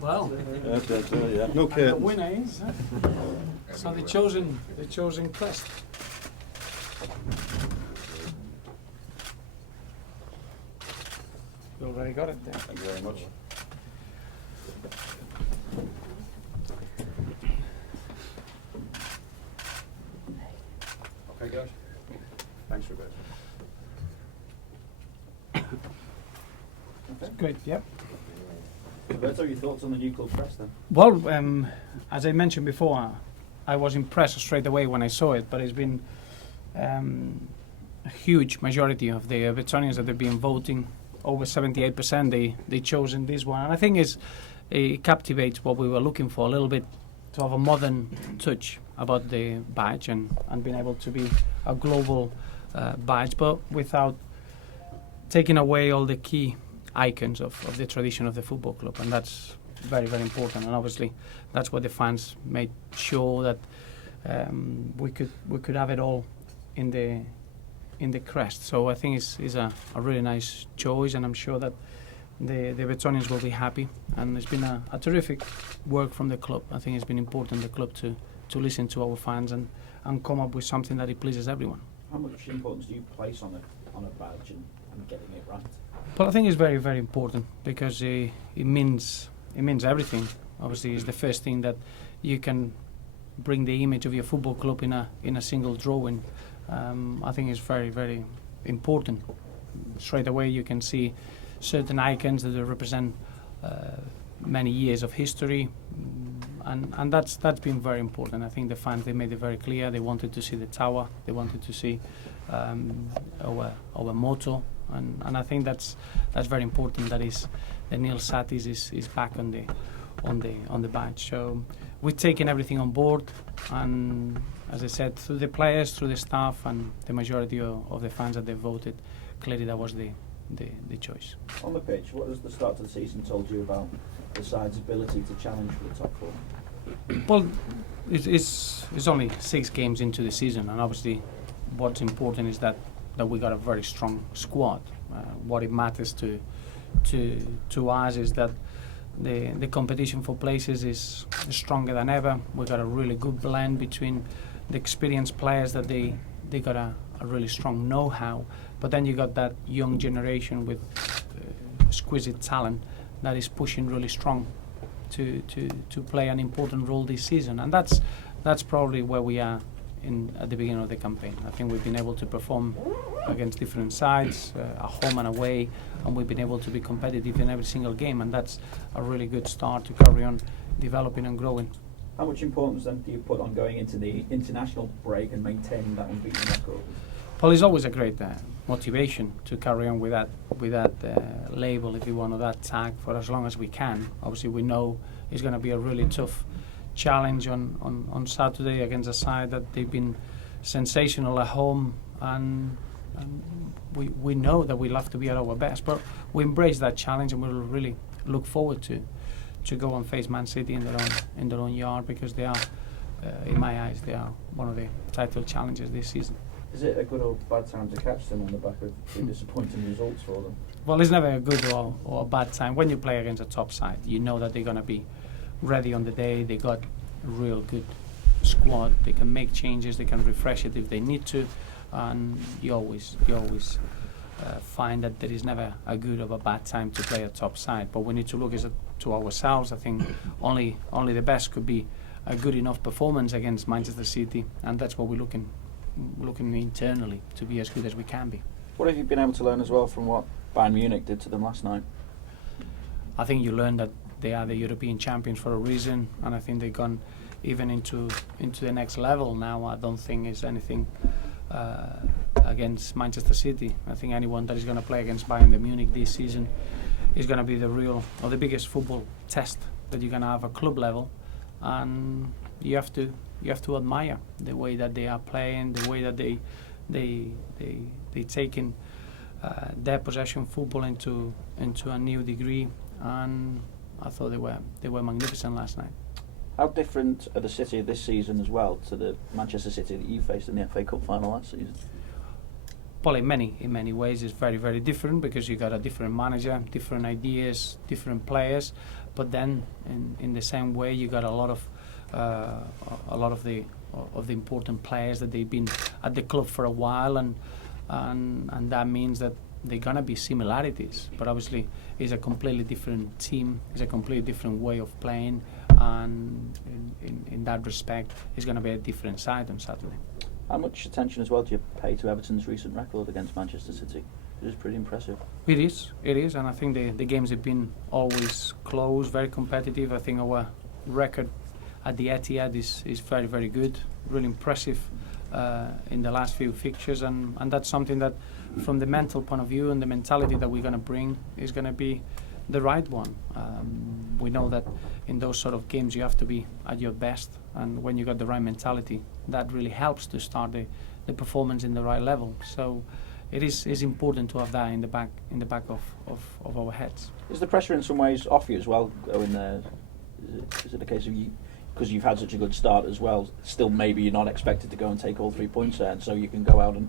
Well, yeah. No the curtains. winner is so the chosen crest. You already got it there. Thank you very much. Okay, guys. Thanks, Roberto. Great, yeah. Roberto, your thoughts on the new club crest then? Well, as I mentioned before, I was impressed straight away when I saw it, but it's been a huge majority of the Evertonians that have been voting. Over 78% they chosen this one, and I think it captivates what we were looking for a little bit, to have a modern touch about the badge and being able to be a global badge, but without taking away all the key icons of the tradition of the football club, and that's very, very important. And obviously that's what the fans made sure that we could have it all in the crest. So I think it's a really nice choice, and I'm sure that the Evertonians will be happy. And it's been a terrific work from the club. I think it's been important the club to listen to our fans and come up with something that it pleases everyone. How much importance do you place on a badge and getting it right? Well, I think it's very, very important because it means everything. Obviously, it's the first thing that you can bring the image of your football club in a single drawing. I think it's very, very important. Straight away, you can see certain icons that represent many years of history, and that's been very important. I think the fans, they made it very clear. They wanted to see the tower. They wanted to see our motto, and I think that's very important. That is, the Neil Satis is back on the badge. So we've taken everything on board, and as I said, through the players, through the staff, and the majority of the fans that they voted, clearly that was the choice. On the pitch, what has the start to the season told you about the side's ability to challenge for the top four? Well, it's only 6 games into the season, and obviously what's important is that we got a very strong squad. What it matters to us is that the competition for places is stronger than ever. We got a really good blend between the experienced players that they got a really strong know-how, but then you got that young generation with exquisite talent that is pushing really strong to play an important role this season, and that's probably where we are at the beginning of the campaign. I think we've been able to perform against different sides, at home and away, and we've been able to be competitive in every single game, and that's a really good start to carry on developing and growing. How much importance then do you put on going into the international break and maintaining that unbeaten record? Well, it's always a great motivation to carry on with that label, if you want, or that tag, for as long as we can. Obviously, we know it's going to be a really tough challenge on Saturday against a side that they've been sensational at home, and we know that we'll have to be at our best, but we embrace that challenge, and we'll really look forward to go and face Man City in their own yard, because they are, in my eyes, they are one of the title challengers this season. Is it a good or bad time to catch them on the back of two disappointing results for them? Well, it's never a good or a bad time. When you play against a top side, you know that they're going to be ready on the day. They got a real good squad. They can make changes. They can refresh it if they need to, and you always find that there is never a good or a bad time to play a top side. But we need to look to ourselves. I think only the best could be a good enough performance against Manchester City, and that's what we're looking internally to be as good as we can be. What have you been able to learn as well from what Bayern Munich did to them last night? I think you learn that they are the European champions for a reason, and I think they've gone even into the next level now. I don't think it's anything against Manchester City. I think anyone that is going to play against Bayern Munich this season is going to be the real or the biggest football test that you're going to have at club level, and you have to admire the way that they are playing, the way that they taking their possession football into a new degree, and I thought they were magnificent last night. How different are the City this season as well to the Manchester City that you faced in the FA Cup final last season? Well, in many ways, it's very, very different because you got a different manager, different ideas, different players. But then, in the same way, you got a lot of the important players that they've been at the club for a while, and that means that they're gonna be similarities. But obviously, it's a completely different team. It's a completely different way of playing, and in that respect, it's gonna be a different side on Saturday. How much attention as well do you pay to Everton's recent record against Manchester City? It is pretty impressive. It is, and I think the games have been always close, very competitive. I think our record at the Etihad is very, very good, really impressive in the last few fixtures, and that's something that, from the mental point of view and the mentality that we're going to bring, is going to be the right one. We know that in those sort of games you have to be at your best, and when you got the right mentality, that really helps to start the performance in the right level. So it is important to have that in the back of our heads. Is the pressure in some ways off you as well going there? Is it a case of you, because you've had such a good start as well, still maybe you're not expected to go and take all 3 points there, and so you can go out and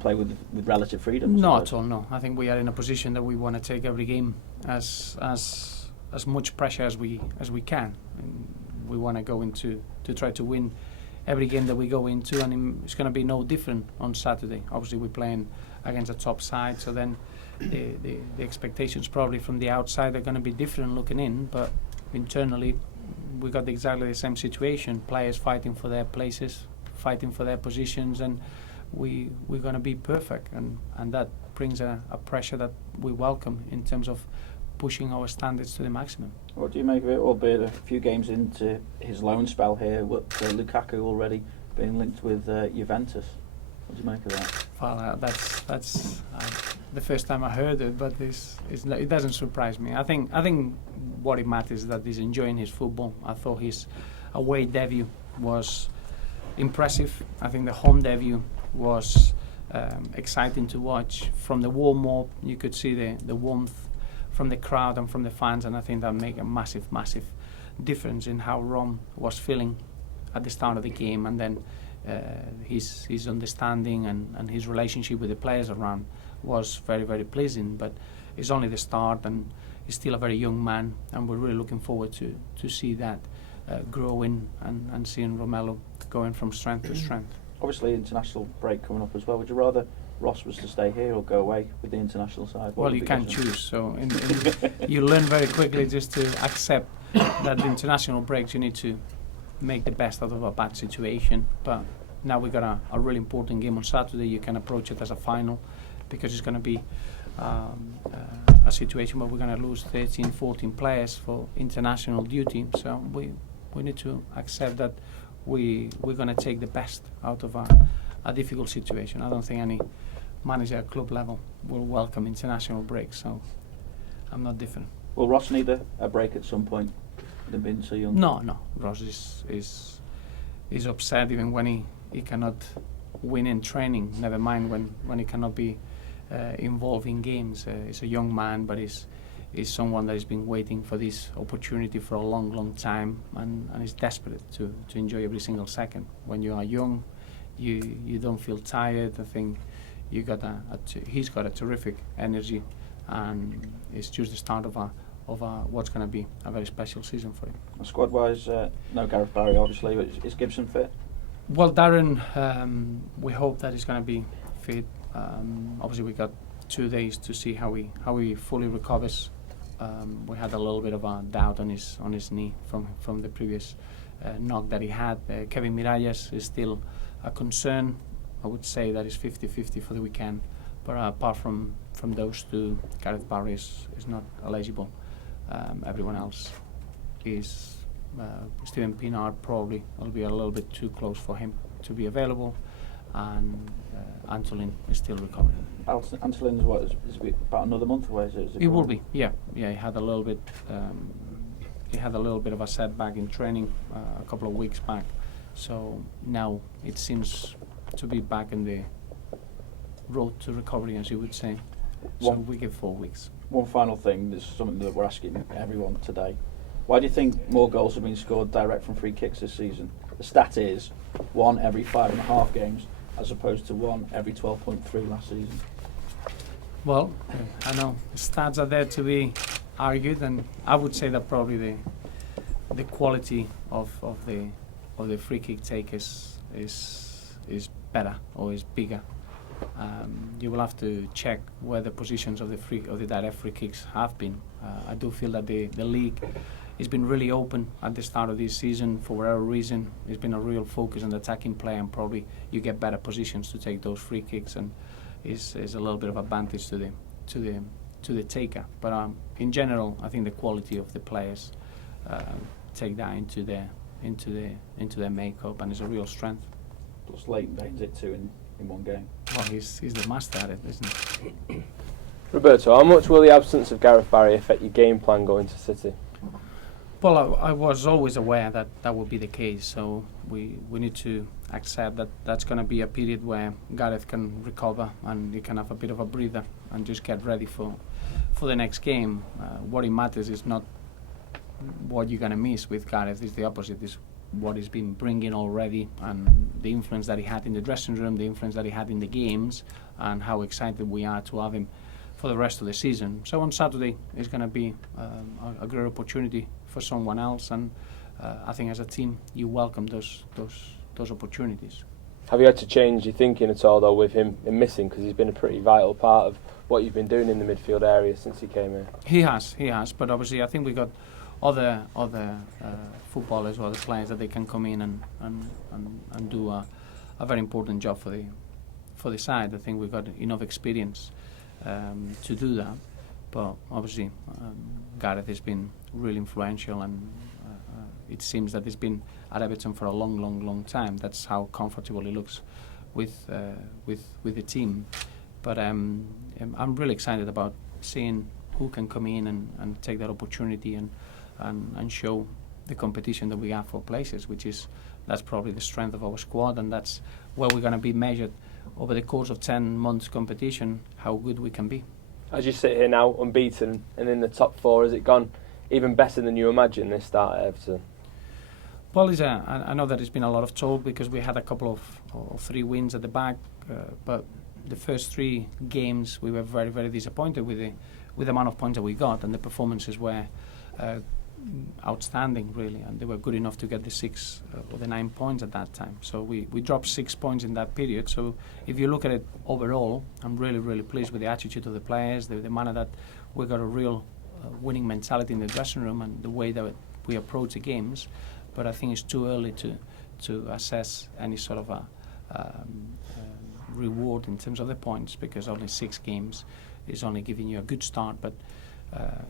play with relative freedom? Not at all, no. I think we are in a position that we want to take every game as much pressure as we can. And we want to go into to try to win every game that we go into, and it's going to be no different on Saturday. Obviously, we're playing against a top side, so then the expectations probably from the outside are going to be different looking in, but internally we got exactly the same situation. Players fighting for their places, fighting for their positions, and we're going to be perfect, and that brings a pressure that we welcome in terms of pushing our standards to the maximum. What do you make of it, albeit a few games into his loan spell here, with Lukaku already being linked with Juventus? What do you make of that? Well, that's the first time I heard it, but it doesn't surprise me. I think what it matters is that he's enjoying his football. I thought his away debut was impressive. I think the home debut was exciting to watch. From the warm-up, you could see the warmth from the crowd and from the fans, and I think that made a massive difference in how Rom was feeling at the start of the game, and then his understanding and his relationship with the players around was very, very pleasing. But it's only the start, and he's still a very young man, and we're really looking forward to see that growing and seeing Romelu going from strength to strength. Obviously, international break coming up as well. Would you rather Ross was to stay here or go away with the international side? Well, you can't choose, so you learn very quickly just to accept that the international breaks, you need to make the best out of a bad situation. But now we got a really important game on Saturday. You can approach it as a final, because it's going to be a situation where we're going to lose 13, 14 players for international duty. So we need to accept that we're going to take the best out of a difficult situation. I don't think any manager at club level will welcome international breaks, so I'm not different. Will Ross need a break at some point, with him being so young? No. Ross is upset even when he cannot win in training, never mind when he cannot be involved in games. He's a young man, but he's someone that has been waiting for this opportunity for a long time, and is desperate to enjoy every single second. When you are young, you don't feel tired. I think he's got a terrific energy, and it's just the start of what's going to be a very special season for him. Squad-wise, no Gareth Barry obviously, but is Gibson fit? Well, Darren, we hope that he's going to be fit. Obviously, we got 2 days to see how he fully recovers. We had a little bit of a doubt on his knee from the previous knock that he had. Kevin Mirallas is still a concern. I would say that is 50-50 for the weekend. But apart from those two, Gareth Barry is not eligible. Everyone else is. Steven Pienaar probably will be a little bit too close for him to be available, and Antolin is still recovering. Antolin's is about another month away, is it? It will be, yeah. He had a little bit. He had a little bit of a setback in training a couple of weeks back, so now it seems to be back in the road to recovery, as you would say. So we give 4 weeks. One final thing, this is something that we're asking everyone today. Why do you think more goals have been scored direct from free kicks this season? The stat is 1 every 5.5 games, as opposed to one every 12.3 last season? Well, I know the stats are there to be argued, and I would say that probably the quality of the free kick takers is better or is bigger. You will have to check where the positions of the direct free kicks have been. I do feel that the league has been really open at the start of this season for whatever reason. There's been a real focus on the attacking play, and probably you get better positions to take those free kicks, and is a little bit of advantage to the taker. But in general, I think the quality of the players take that into their makeup, and it's a real strength. Plus Leighton Baines it too in one game. Well, he's the master at it, isn't he? Roberto, how much will the absence of Gareth Barry affect your game plan going to City? Well, I was always aware that that would be the case, so we need to accept that that's going to be a period where Gareth can recover and he can have a bit of a breather and just get ready for the next game. What it matters is not what you're going to miss with Gareth, it's the opposite, is what he's been bringing already, and the influence that he had in the dressing room, the influence that he had in the games, and how excited we are to have him for the rest of the season. So on Saturday it's going to be a great opportunity for someone else, and I think as a team you welcome those opportunities. Have you had to change your thinking at all though with him missing, because he's been a pretty vital part of what you've been doing in the midfield area since he came here? He has, but obviously I think we got other footballers or other players that they can come in and do a very important job for the side. I think we've got enough experience to do that, but obviously Gareth has been really influential, and it seems that he's been at Everton for a long time. That's how comfortable he looks with the team. But I'm really excited about seeing who can come in and take that opportunity and show the competition that we have for places, that's probably the strength of our squad, and that's where we're going to be measured over the course of 10 months competition, how good we can be. As you sit here now, unbeaten and in the top four, has it gone even better than you imagined this start at Everton? Well, I know that it's been a lot of talk because we had a couple of 3 wins at the back, but the first 3 games we were very, very disappointed with the amount of points that we got, and the performances were outstanding, really, and they were good enough to get the 6 or the 9 points at that time. So we dropped 6 points in that period. So if you look at it overall, I'm really, really pleased with the attitude of the players, the manner that we got a real winning mentality in the dressing room, and the way that we approach the games. But I think it's too early to assess any sort of a reward in terms of the points, because only 6 games is only giving you a good start, but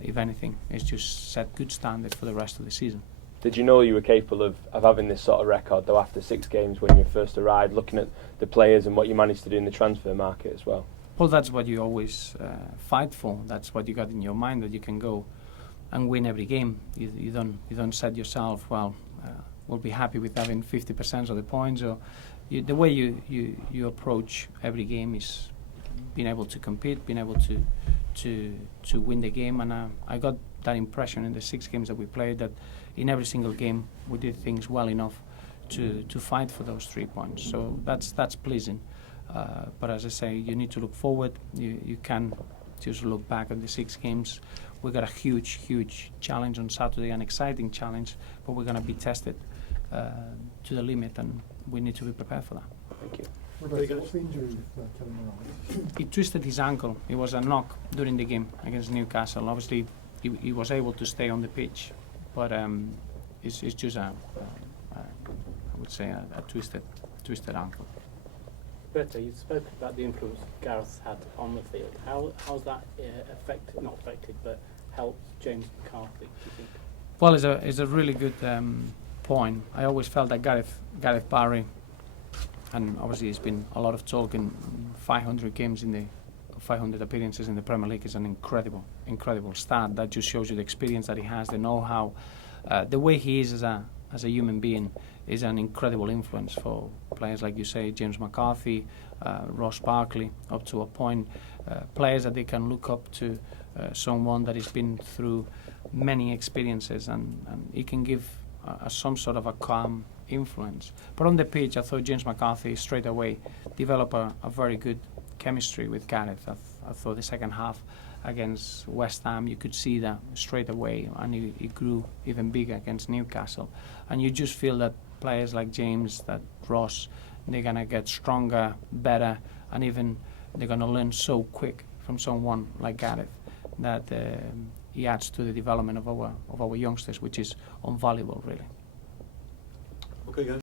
if anything, it's just set good standards for the rest of the season. Did you know you were capable of having this sort of record though after 6 games when you first arrived, looking at the players and what you managed to do in the transfer market as well? Well, that's what you always fight for. That's what you got in your mind, that you can go and win every game. You don't set yourself, we'll be happy with having 50% of the points, or the way you approach every game is being able to compete, being able to win the game. And I got that impression in the 6 games that we played, that in every single game we did things well enough to fight for those 3 points. So that's pleasing. But as I say, you need to look forward. You can just look back at the 6 games. We got a huge challenge on Saturday, an exciting challenge, but we're going to be tested to the limit, and we need to be prepared for that. Thank you. Roberto, what's the injury with Kevin Moran? He twisted his ankle. It was a knock during the game against Newcastle. Obviously, he was able to stay on the pitch, but it's just I would say a twisted ankle. Roberto, you spoke about the influence Gareth had on the field. How's that helped James McCarthy, do you think? Well, it's a really good point. I always felt that Gareth Barry, and obviously it's been a lot of talk in 500 games 500 appearances in the Premier League is an incredible start. That just shows you the experience that he has, the know-how, the way he is as a human being is an incredible influence for players like you say, James McCarthy, Ross Barkley, up to a point, players that they can look up to, someone that has been through many experiences, and he can give some sort of a calm influence. But on the pitch, I thought James McCarthy straight away developed a very good chemistry with Gareth. I thought the second half against West Ham, you could see that straight away, and it grew even bigger against Newcastle. And you just feel that players like James, that Ross, they're gonna get stronger, better, and even they're gonna learn so quick from someone like Gareth that he adds to the development of our youngsters, which is invaluable, really.